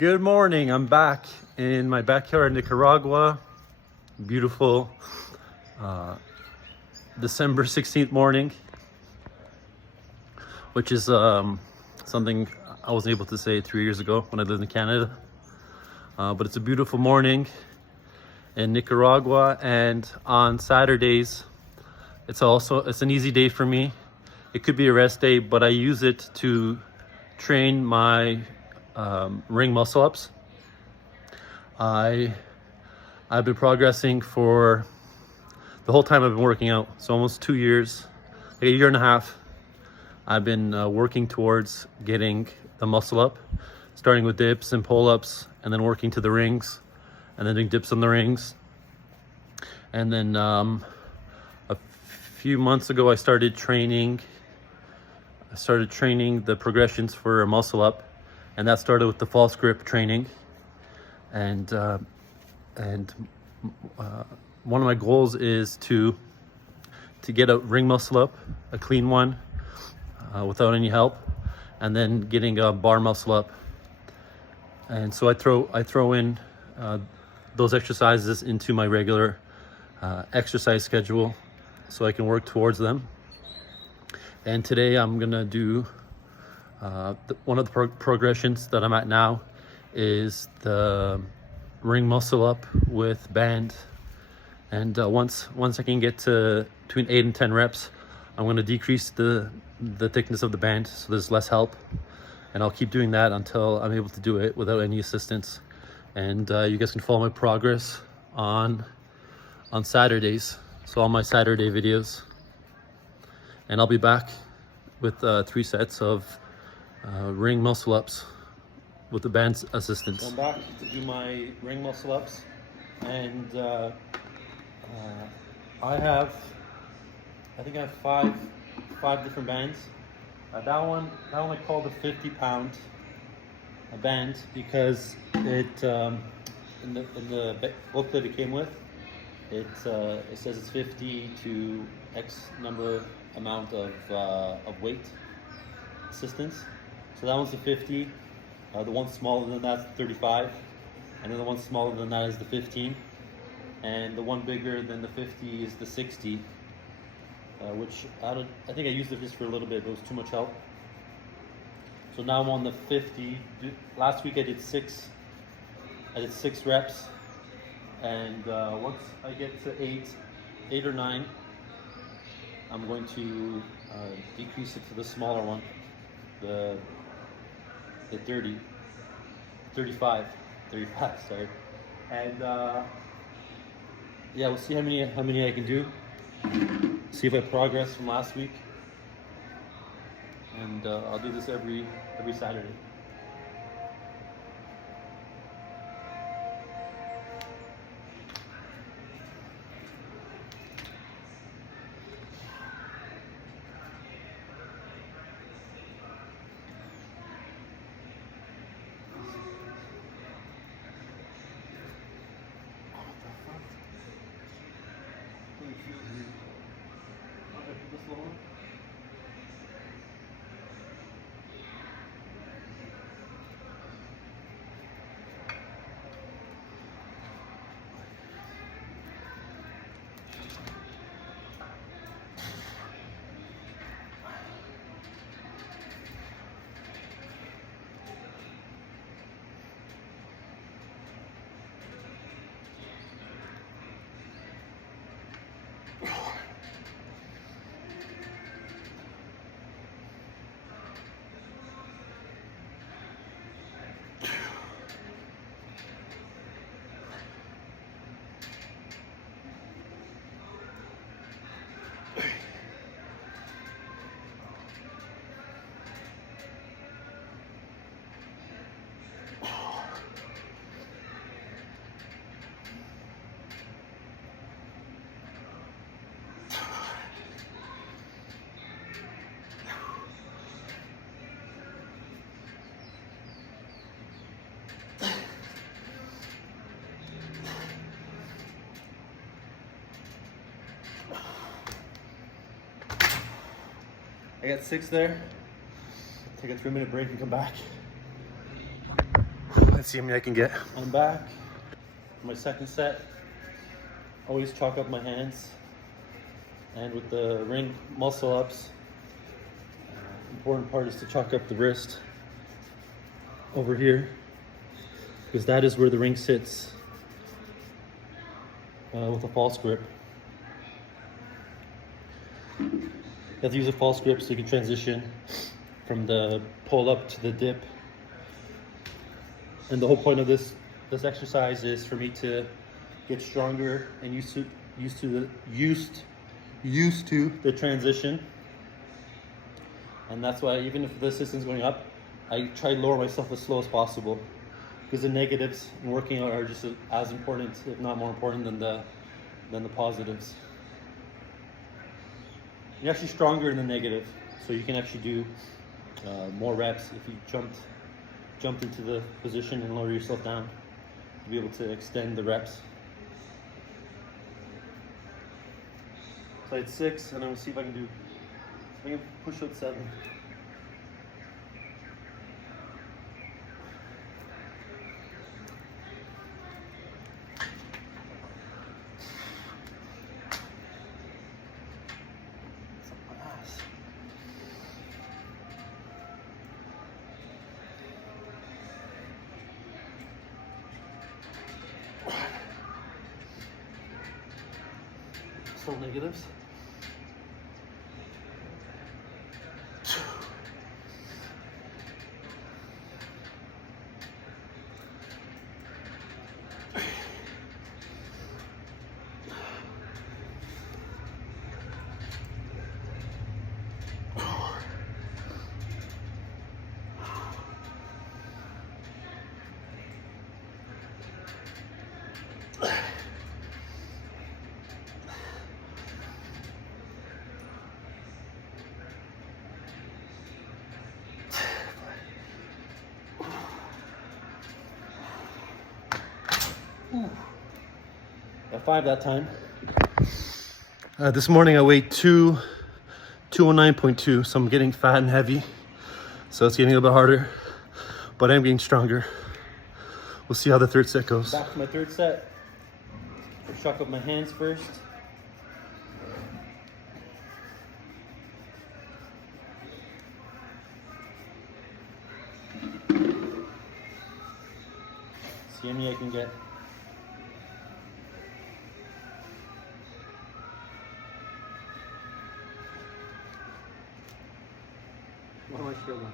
Good morning. I'm back in my backyard in Nicaragua. Beautiful December 16th morning, which is something I wasn't able to say 3 years ago when I lived in Canada. But it's a beautiful morning in Nicaragua, and on Saturdays, it's an easy day for me. It could be a rest day, but I use it to train my ring muscle ups. I've been progressing for the whole time I've been working out, so almost 2 years, like a year and a half. I've been working towards getting the muscle up, starting with dips and pull-ups, and then working to the rings, and then doing dips on the rings. And then a few months ago, I started training the progressions for a muscle up, and that started with the false grip training. And one of my goals is to get a ring muscle up, a clean one, without any help, and then getting a bar muscle up. And so I throw in those exercises into my regular exercise schedule so I can work towards them. And today I'm gonna do one of the progressions that I'm at now is the ring muscle up with band. And once I can get to between 8 and 10 reps, I'm going to decrease the thickness of the band so there's less help, and I'll keep doing that until I'm able to do it without any assistance. And you guys can follow my progress on Saturdays, so all my Saturday videos. And I'll be back with 3 sets of ring muscle ups with the band's assistance. So I'm back to do my ring muscle ups, and I think I have five different bands. That one I call the 50-pound band because it in the booklet it came with, it says it's 50 to X number amount of weight assistance. So that one's the 50. The one smaller than that's 35, and then the one smaller than that is the 15, and the one bigger than the 50 is the 60, which I think I used it just for a little bit, but it was too much help. So now I'm on the 50. Last week I did six reps, and once I get to eight or 9, I'm going to decrease it to the smaller one, the 35, sorry. And yeah, we'll see how many I can do. See if I progress from last week. And I'll do this every Saturday. I got 6 there. Take a 3-minute break and come back. Let's see how many I can get. I'm back. My second set. Always chalk up my hands. And with the ring muscle ups, important part is to chalk up the wrist over here, because that is where the ring sits with a false grip. You have to use a false grip so you can transition from the pull up to the dip. And the whole point of this exercise is for me to get stronger and used to the transition. And that's why even if the assistant's going up, I try to lower myself as slow as possible, because the negatives in working out are just as important, if not more important, than the positives. You're actually stronger in the negative, so you can actually do more reps if you jumped into the position and lower yourself down to be able to extend the reps. So I had 6, and I'm gonna see if I can push out 7. Still negatives. Got 5 that time. This morning I weighed 209.2, so I'm getting fat and heavy. So it's getting a little bit harder, but I'm getting stronger. We'll see how the third set goes. Back to my third set. I'll chuck up my hands first. See how many I can get. What am I feeling?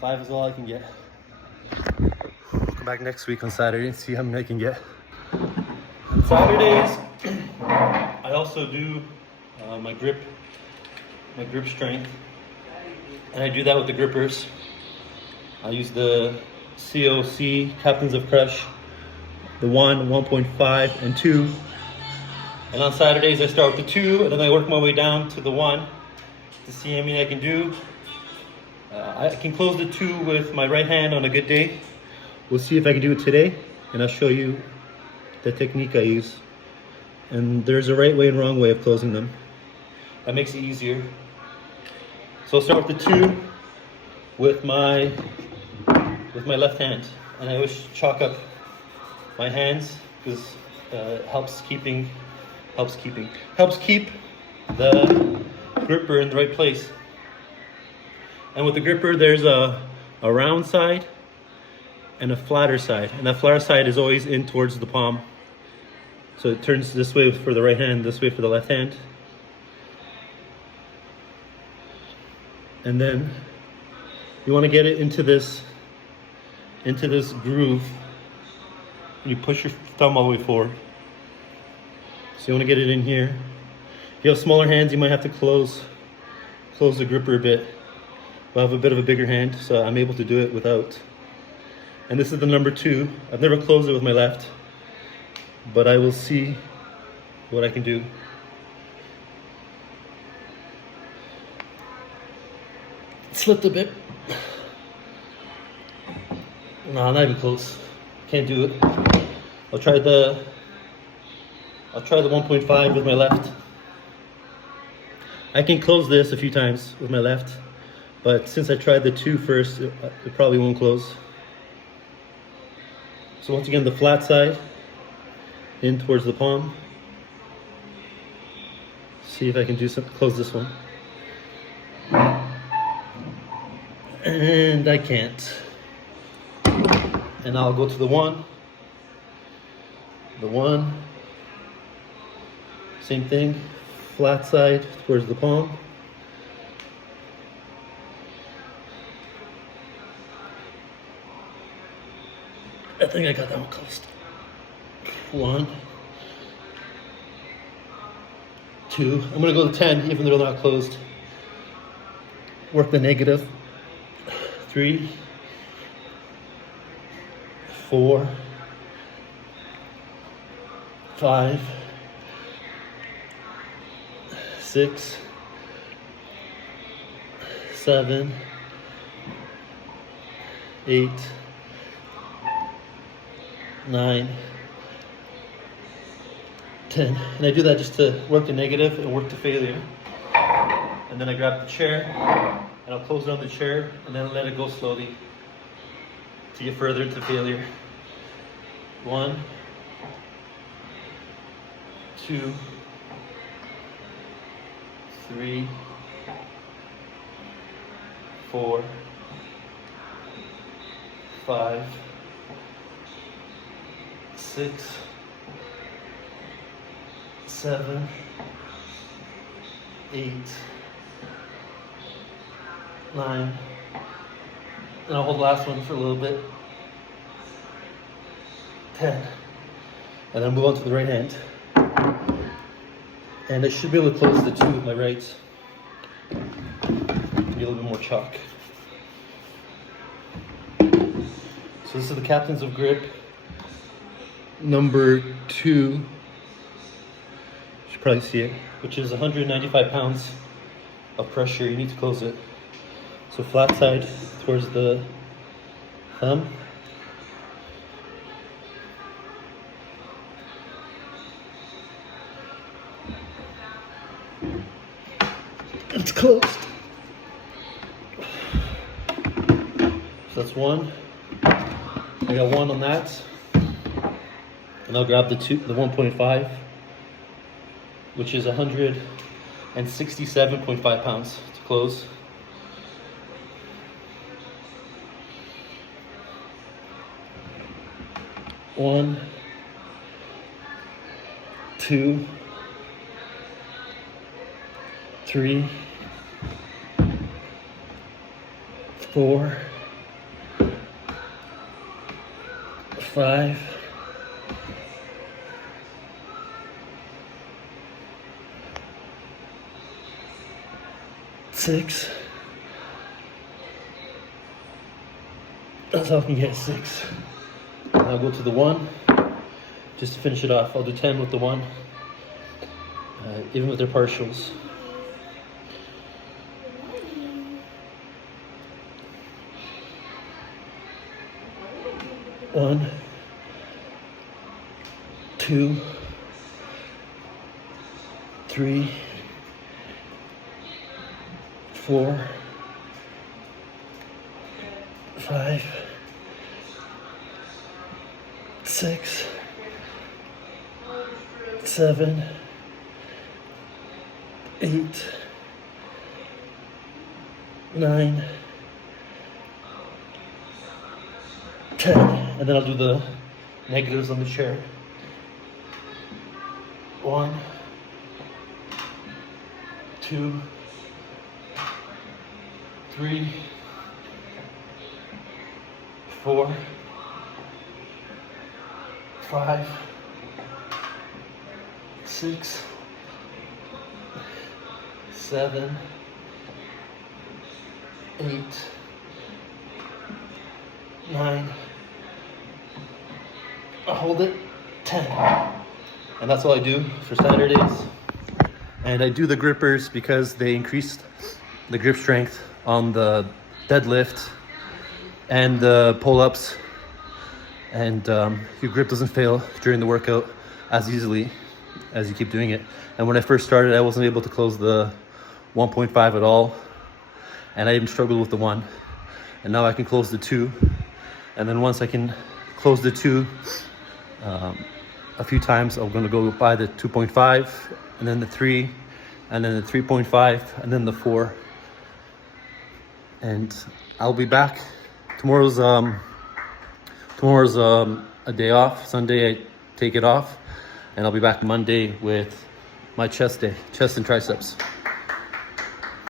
Five is all I can get. We'll come back next week on Saturday and see how many I can get. On Saturdays, I also do my grip strength, and I do that with the grippers. I use the COC Captains of Crush, the 1, 1.5, and 2. And on Saturdays, I start with the 2, and then I work my way down to the 1 to see how many I can do. I can close the 2 with my right hand on a good day. We'll see if I can do it today, and I'll show you the technique I use. And there's a right way and wrong way of closing them. That makes it easier. So I'll start with the 2 with my left hand, and I always chalk up my hands because helps keep the gripper in the right place. And with the gripper, there's a round side and a flatter side. And that flatter side is always in towards the palm. So it turns this way for the right hand, this way for the left hand. And then you want to get it into this groove. You push your thumb all the way forward. So you want to get it in here. If you have smaller hands, you might have to close the gripper a bit. I have a bit of a bigger hand, so I'm able to do it without. And this is the number 2. I've never closed it with my left, but I will see what I can do. It slipped a bit. No, not even close. Can't do it. I'll try the 1.5 with my left. I can close this a few times with my left, but since I tried the 2 first, it probably won't close. So once again, the flat side in towards the palm. See if I can do something, close this one. And I can't. And I'll go to the 1. The 1. Same thing, flat side towards the palm. I think I got that one closed. 1, 2. I'm gonna go to 10, even though they're not closed. Work the negative. 3, 4, 5, 6, 7, 8, 9, 10. And I do that just to work the negative and work the failure. And then I grab the chair and I'll close down the chair and then let it go slowly to get further into failure. 1, 2, 3, 4, 5, 6, 7, 8, 9, and I'll hold the last one for a little bit. 10, and then move on to the right hand. And I should be able to close the 2 with my right. Be a little bit more chalk. So this is the Captains of Grip number 2. You should probably see it, which is 195 pounds of pressure. You need to close it. So flat side towards the thumb. It's closed. So that's 1. I got 1 on that. And I'll grab the 1.5, which is 167.5 pounds to close. One, 2, 3, 4, 5, 6. That's how I can get 6. I'll go to the 1 just to finish it off. I'll do 10 with the 1, even with their partials. One, 2, 3, 4, 5, 6, 7, 8, 9, 10, and then I'll do the negatives on the chair. 1, 2, 3, 4, 5, 6, 7, 8, 9, I hold it, 10. And that's all I do for Saturdays. And I do the grippers because they increased the grip strength on the deadlift and the pull-ups. And your grip doesn't fail during the workout as easily as you keep doing it. And when I first started, I wasn't able to close the 1.5 at all. And I even struggled with the 1. And now I can close the 2. And then once I can close the 2, a few times I'm gonna go by the 2.5, and then the 3, and then the 3.5, and then the 4. And I'll be back. Tomorrow's a day off. Sunday I take it off, and I'll be back Monday with my chest day, chest and triceps.